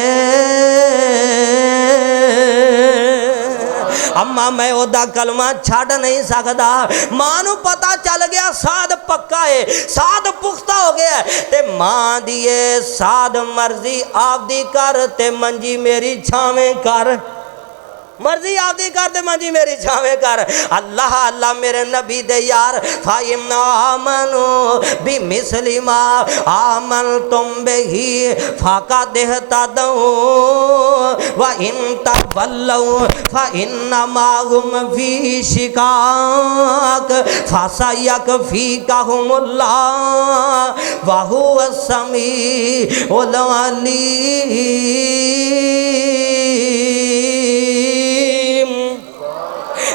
अम्मा मैं ओदा कलमा छड़ नहीं सकता। मां नू पता चल गया साध पक्का है, साध पुख्ता हो गया ते मां दी साध मर्जी आपदी कर ते मंजी मेरी छावें कर, मर्जी आपदी कर ते मंजी मेरी छावें कर। अल्लाह अल्लाह मेरे नबी दे यार फाइम आमनो बि मिसलिमा आमन तुम बेही फाका देहता दो व इन तवल्लौ फ इन्नमा हुम फी शिकाक फसयक फी कहमुल्लाह व हुवा समीउल अलीम।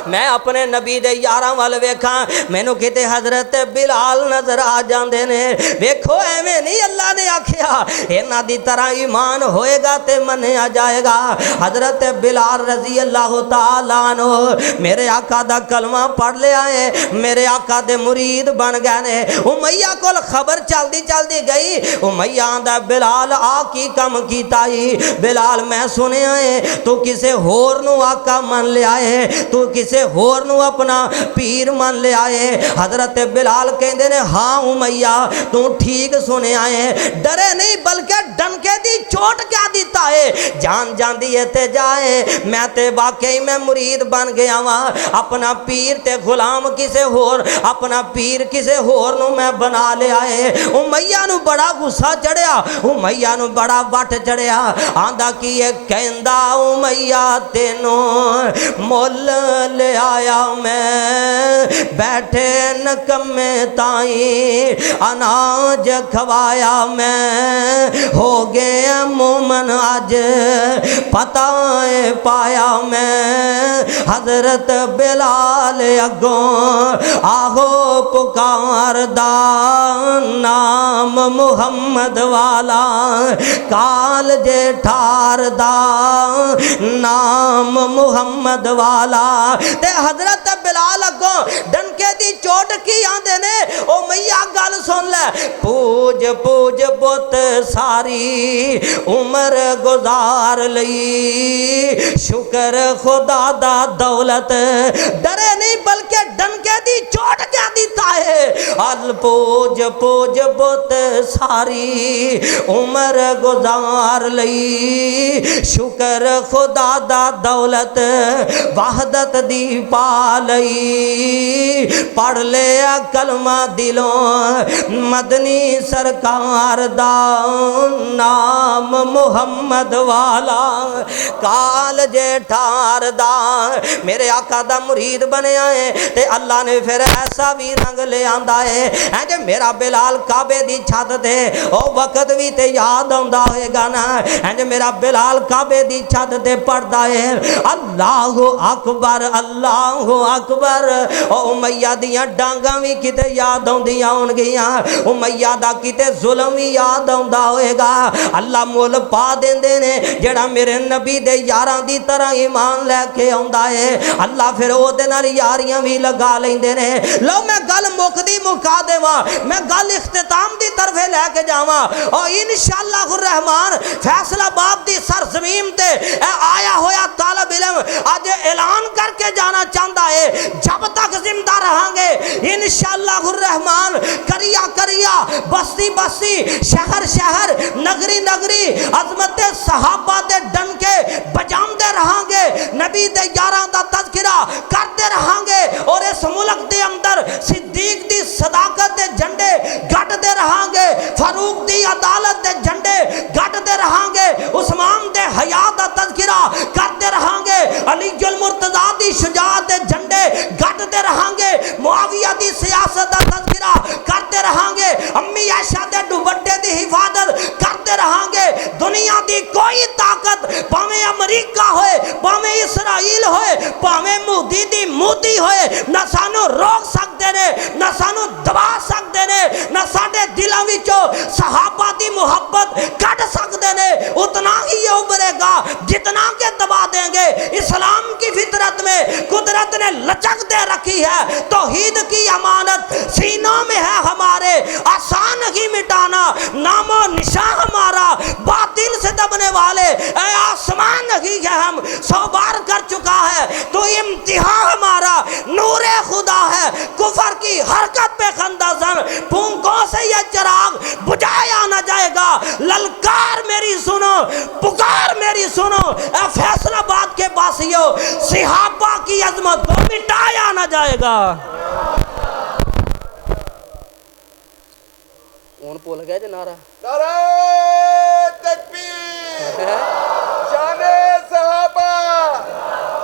मैं अपने नबी दे यारां वाल वेखा, मैनू किते हजरत बिलाल नजर आ जाते ने। वेखो एवें नहीं अल्लाह ने आखिया इन्हां दी तरह ईमान होएगा ते मन्निया जाएगा। हजरत बिलाल रजी अल्लाह तआला अन्हु मेरे आका दा कलमा पढ़ लिया है, मेरे आका दे मुरीद बन गए ने। उमैया कोल खबर चलदी चलदी गई, उमैया दा बिलाल आ की कम कीता ही? बिलाल मैं सुनिया है तू किसे होर नू आका मन लिया है, तू किसे होर नू अपना पीर मान लिया है। हजरत बिलाल कहते ने हाँ उमैया तू ठीक सुनिया है, डरे नहीं बल्कि डनके दी चोट क्या दिता है, जान जाती है ते जाए। मैं ते वाकई मैं मुरीद बन गया वा, अपना पीर ते गुलाम किसे होर, अपना पीर किसे होर नू मैं बना लिया है। उमैया नू बड़ा गुस्सा चढ़िया, उमैया नू बड़ा वट चढ़िया। आंदा की ये कहंदा उमैया तेनों मुल ले आया मैं, बैठे नकम्मे ताई अनाज खवाया मैं, हो गए मोमन अज पता पाया मैं। हजरत बिलाल अगों आहो पुकार दा नाम मुहम्मद वाला, काल जे ठार दा नाम मुहम्मद वाला। ते हजरत बिलाल अगों डनके दी चोट की आंदे ने ओ मैया गल सुन ले, पूज पूज बुत सारी उम्र गुजार लई, शुक्र खुदा दा दौलत डरे नहीं बल्कि डनके दी चोट क्या दिता है। अल पूज पूज बुत सारी उम्र गुजार लई, शुक्र खुदा दा दौलत वहदत दी पा लई। पढ़ ले कलमा दिलों मदनी सरकार दा नाम मुहम्मद वाला, काल जे ठार दा मेरे आका दा मुरीद बनया है। ते अल्लाह ने फिर ऐसा भी रंग ले आंदा है जे मेरा बिलाल काबे दी छत ते ओ वक्त भी ते याद आंदा होएगा ना, जे मेरा बिलाल काबे दी छत ते पढ़दा है अल्लाह अकबर अल्लाह अकबर। ओ उमैया दियां डांगां भी किते याद आउंदियां होणगियां, उमैया दा किते जुल्म भी याद आउंदा होएगा। अल्लाह मुल पा देंदे ने जेड़ा मेरे नबी दे यारां दी तरह ईमान लैके आउंदा है। अल्लाह फिर ओदे नाल यारियां भी लगा लैंदे ने। लो मैं गल मुकदी मुका देवां, मैं गल इख्तिताम दी तरफे लैके जावां और इंशाअल्लाह रहमान फैसलाबाद दी सरजमीन ते आया होया तालब इल्म आज ऐलान करके जाना चाहता है, जब तक जिंदा रहांगे इंशाअल्लाह रहमान करिया करिया बस्ती बस्ती शहर शहर नगरी नगरी अजमत सहाबा दे डनके बजाते रहांगे, नबी दे यारां दा तज़किरा करते रहांगे और इस मुल्क दे अंदर सिद्दीक दी सदाकत दे झंडे गढ़ते रहांगे, फारूक दी अदालत दे झंडे गढ़ते रहांगे, उस्मान दे हया दा तज़किरा करते रहांगे, अलीजुल मुर्तज़ा दी शुजाअत दे झंडे गढ़ते रहांगे, मुआविया दी सियासत दा तज़किरा करते रहांगे, अम्मी आयशा दे दुपट्टे दी हिफाजत करते रहांगे। दुनिया दी कोई ताकत भावें अमरीका होए भावें इसराइल होए भावें मोदी दी मोदी होए ना सानू रोक सकते ने ना सानू दबा सकते ने ना साडे दिलों विचों सहाबा दी मुहब्बत कट सकते ने। उतना ही ये उभरेगा जितना के दबा देंगे। इस्लाम की फितरत में लानत सीनों में है हमारे, आसान नहीं मिटाना नामो निशा हमारा, बातिल से दबने वाले ऐ आसमान नहीं है हम 100 बार कर चुका है तो इम्तिहान हमारा, नूरे खुदा है कुफर की हरकत पे खंदासन, फूंकों से यह चिराग बुझाया न जाएगा, ललकार मेरी सुनो पुकार मेरी सुनो, ऐ फैसलाबाद के बासियों सिहाबा की अजमत को मिटाया न जाएगा। कौन बोल गया जी नारा? नारे तकबीर, शाने सहाबा,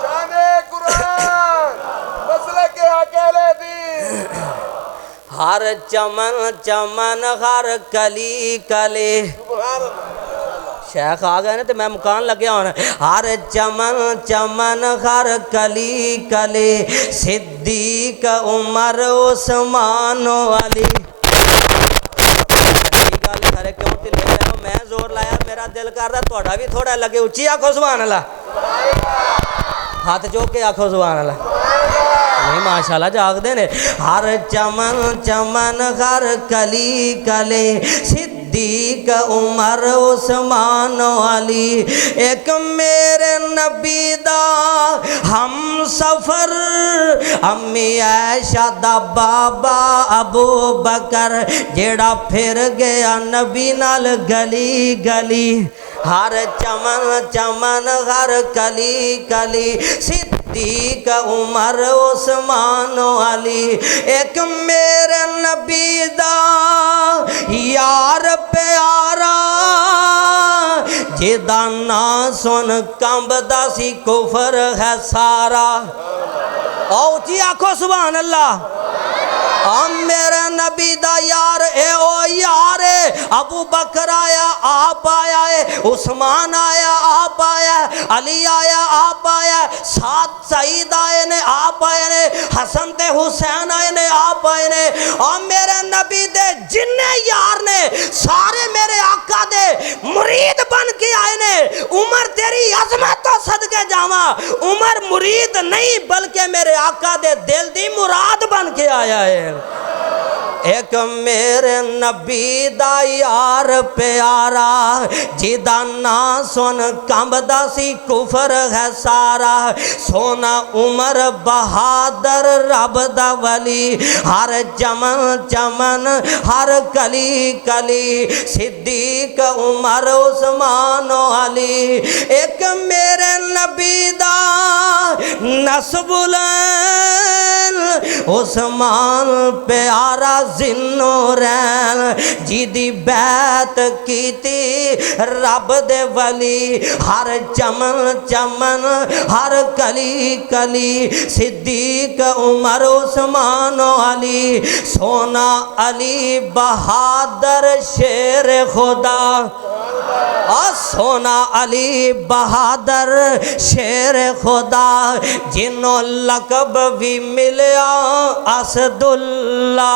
शाने कुरान, मसले के अकेले दी। हर चमन चमन हर कली कले, शेख आ गए ना तो मैं मुकान लग्या होना। हर चमन चमन हर कली कले, सिद्दीक उमर उस्मान अली। सारे क्यों ढिले हो? मैं जोर लाया, मेरा दिल कर रहा थोड़ा भी थोड़ा लगे। उच्ची आखो सुभान अल्लाह, हाथ जोक के आखो सुभान अल्लाह। नहीं माशाल्लाह जागदे ने। हर चमन चमन हर कली कले, सिद्दीक उमर उस्मान अली। एक मेरे नबी दा हम सफर, अम्मी ऐशा दा बाबा अबू बकर, जेड़ा फिर गया नबी नाल गली गली। हर चमन चमन हर कली कली, सिद्दीक उमर उस्मान अली। एक मेरे नबी दा यार प्यारा, जिदा ना सुन कंबदा सी कुफर है सारा। आओ जी आखो सुभान अल्लाह। हम मेरे नबी दा यार ए ओ यार, अबू बकर आया आप आया है, उस्मान आया आप आया, अली आया आप आया, सात सईद आए ने आप आए ने, हसन ते हुसैन आए ने आप आए ने। और मेरे नबी दे जिन्ने यार ने सारे मेरे आका दे मुरीद बन के आए ने। उमर तेरी अजमत तो सदके जावा, उमर मुरीद नहीं बल्कि मेरे आका दे दिल दी मुराद बन के आया है। एक मेरे नबी दा यार प्यारा, जिदा ना सुन कंबदा सी कुफर है सारा। सोना उमर बहादुर रब दा वली, हर चमन चमन हर कली कली, सिद्दीक उमर उस्मान अली। एक मेरे नबी दा नस्बुल उस्मान प्यारा जिन्नोरैन, जिदी बैत कीती रब दे वली। हर चमन चमन हर कली कली, सिद्दीक उमर उस्मान अली। सोना अली बहादुर शेर खुदा, सोना अली बहादुर शेर खुदा, जिन्हों लकब भी मिलया असदुल्ला।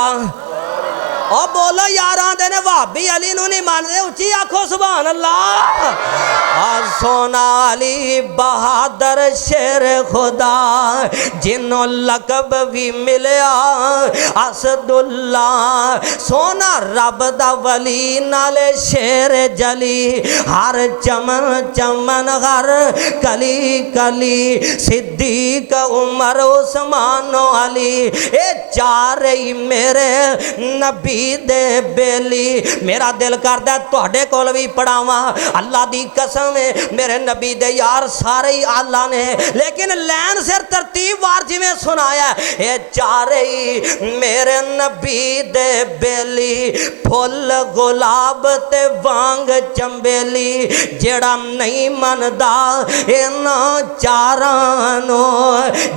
और बोलो यारा देने भाभी अली नू नहीं मानते, उची आखो सुभान अल्लाह। और सोना अली बहादुर शेर खुदा, जिन्हों लकब भी मिलया असदुल्ला। सोना रब दा वली नाले शेर जली, हर चमन चमन हर कली कली, सिद्दीक उमर उस्मान अली। ए चार ही मेरे नबी दे बेली। मेरा दिल करदा तुहाडे कोल भी पढ़ावां, अल्लाह दी कसम है मेरे नबी दे यार सारे ही आला ने, लेकिन लैन सिर तरतीब वार जिवें सुनाया। ये चारे ही मेरे नबी दे बेली, फुल गुलाब ते वांग चंबेली, जेड़ा नहीं मनदा इन्हां चारां नू,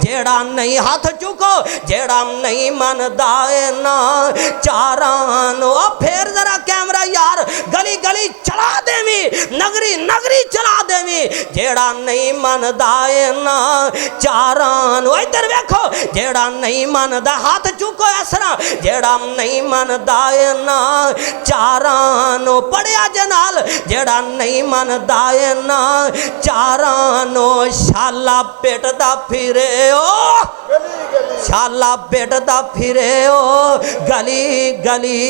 जेड़ा नहीं हाथ चुको, जेड़ा नहीं मनदा इन्हां चारां नू। फिर जरा कैमरा यार गली गली चला देवी, नगरी नगरी चला देवी, जेड़ा नहीं मनदा इन्हां चारां नू। इधर वेखो जेड़ा नहीं मनदा हाथ चुको इस तरह, जेड़ा नहीं मनदा इन्हां चारां नू। पढ़िया जनाल जेड़ा नहीं मनदा इन्हां चारां नू, शाला पिटदा फिरे ओ छाला पिटदा फिरे ओ गली गली,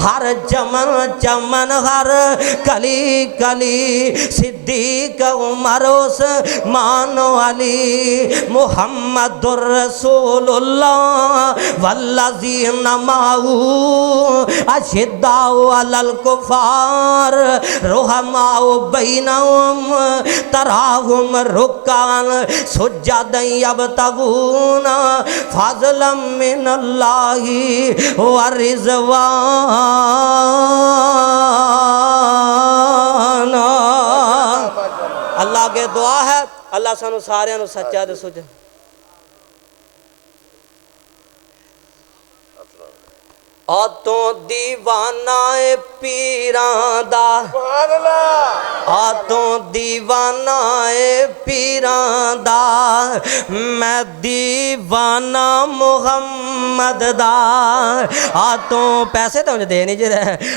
हर चमन चमन हर कली कली, सिद्दीक उमर उस्मान अली, मुहम्मदुर रसूलुल्लाह वल्लज़ीना माहू अशिद्दाउ अलल कुफार रुहमाउ बैनहुम तराहुम रुक्कान सुज्जदन यबतगूना फज़लन मिनल्लाहि व रिज़वाना। अल्लाह के दुआ है अल्लाह सानू सारियां नू सच्चा ते सुच आ तो दीवाना ए पीरां दा, सुभान अल्लाह। आ तो दीवाना ए पीरां दा, मैं दीवाना मुहम्मद दा। आ तो पैसे तो दे नहीं जे,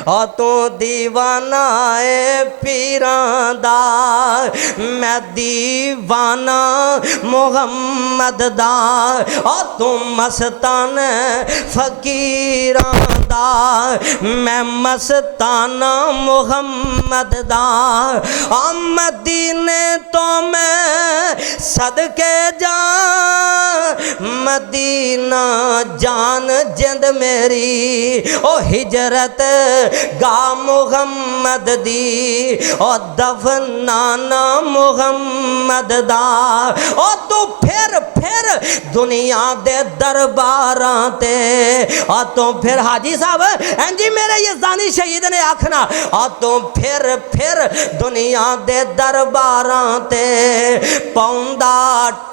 आ तो दीवाना ए पीरां दा, मैं दीवाना मुहम्मद दा। आ तू मस्तान फकीरां दा, मैं मस्ताना मुहम्मद दा। आ मदीने तो मैं सदके जा, मदीना जान जिंद मेरी, ओ हिजरत गा मुहम्मद दी, ओ दफनाना मुहम्मद दा। ओ तू फिर दुनिया दे दरबारां ते, आ तू फिर हाजी साहब जी मेरे यज़दानी शहीद ने आखना, आ तू फिर दुनिया दे दरबारां ते पौंदा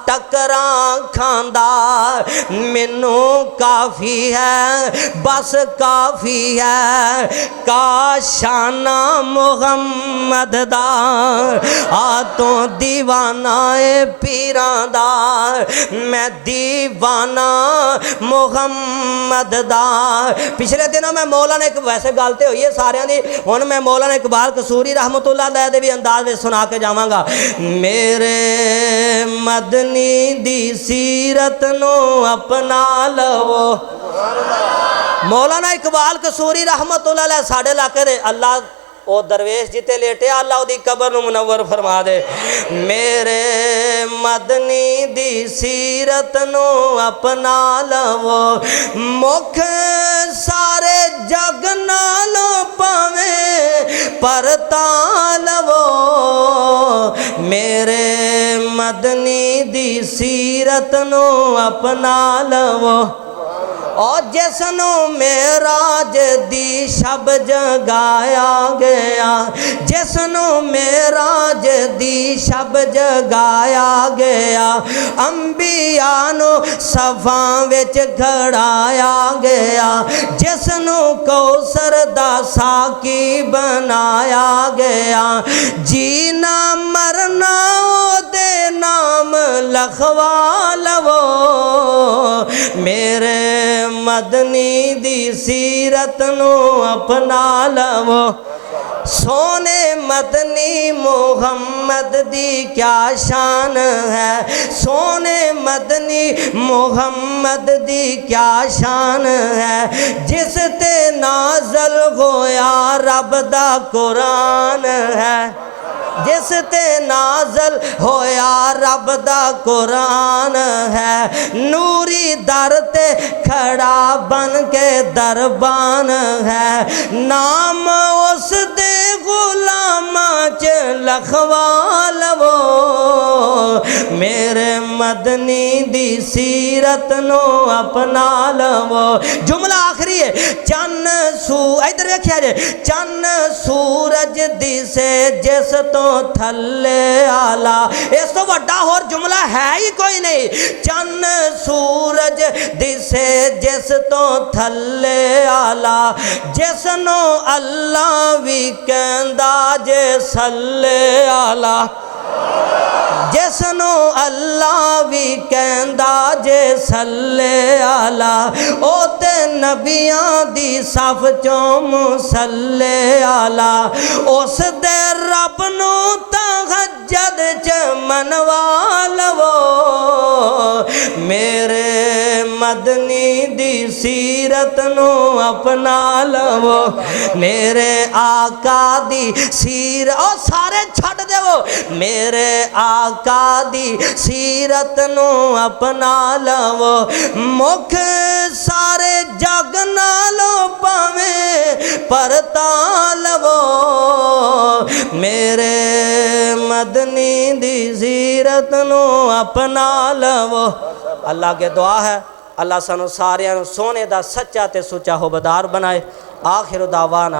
टकरा खांदा, मैनू काफ़ी है बस काफ़ी है काशाना मुहम्मद दा। आ तू दीवाना ए पीरां दा, मैं दीवाना मुहम्मद दा। पिछले दिनों मैं मौलाना एक वैसे गल तो हुई है सारियां दी, हुण मैं मौलाना इकबाल कसूरी रहमतुल्लाह अलैह दे भी अंदाज में सुना के जावांगा। मेरे मदनी दी सीरत नो अपना लवो। मौलाना इकबाल कसूरी रहमतुल्लाह अलैह साडे इलाके दे, अल्लाह ओ दरवेश जिते लेटे अल्लाह ओदी कबर नू मुनव्वर फरमा दे। मेरे मदनी दी सीरत नो अपना लवो, मुख सारे जग नालों पावे परता लवो। मेरे मदनी दी सीरत नो अपना लवो, और जिसनों मेराज दी शब जगाया गया, जिसनों मेराज दी शब जगाया गया, अंबिया नो सफा विच खड़ाया गया, जिसनों कौसर दा साकी बनाया गया, जीना मरना ओदे नाम लखवा लवो। मेरे मदनी दी सीरत नो अपना लवो, सोने मदनी मुहम्मद दी क्या शान है, सोने मदनी मुहम्मद दी क्या शान है, जिस ते नाज़ल होया रब दा कुरान है, जिस ते नाज़ल होया रब दा कुरान है, नूरी दर ते खड़ा बन के दरबान है, नाम उस दे गुलामा च लखवा लवो। मेरे मदनी दी सीरत नो अपना लवो। जुमला आखिरी है, चन्न सू इधर देखिया जे, चन्न सूरज दिसे जिस तो थल्ले आला, इस तो वड्डा होर जुमला है ही कोई नहीं। चन्न सूरज दिसे जिस तो थल्ले आला, जिसनो अल्लाह भी कहंदा जे सल्ले आला, जिसनो अल्लाह भी कहंदा जे सल्ले आला, ओ ते नबियां दी सफ चों मुसल्ले आला, उस दे रब नू तहज्जुद च मनवा लवो। मेरे मदनी दी सीरत नू अपना लवो मेरे आका दी सीरत ओ सारे छड़ देवो मेरे आका दी सीरत नू अपना लवो मुख सारे जग नालों पावे परता लवो मेरे मदनी दी सीरत नू अपना लवो। अल्लाह के दुआ है अल्लाह सानू सारियां नू सोने दा सच्चा ते सुच्चा होबदार बनाए। आखिर दावाना।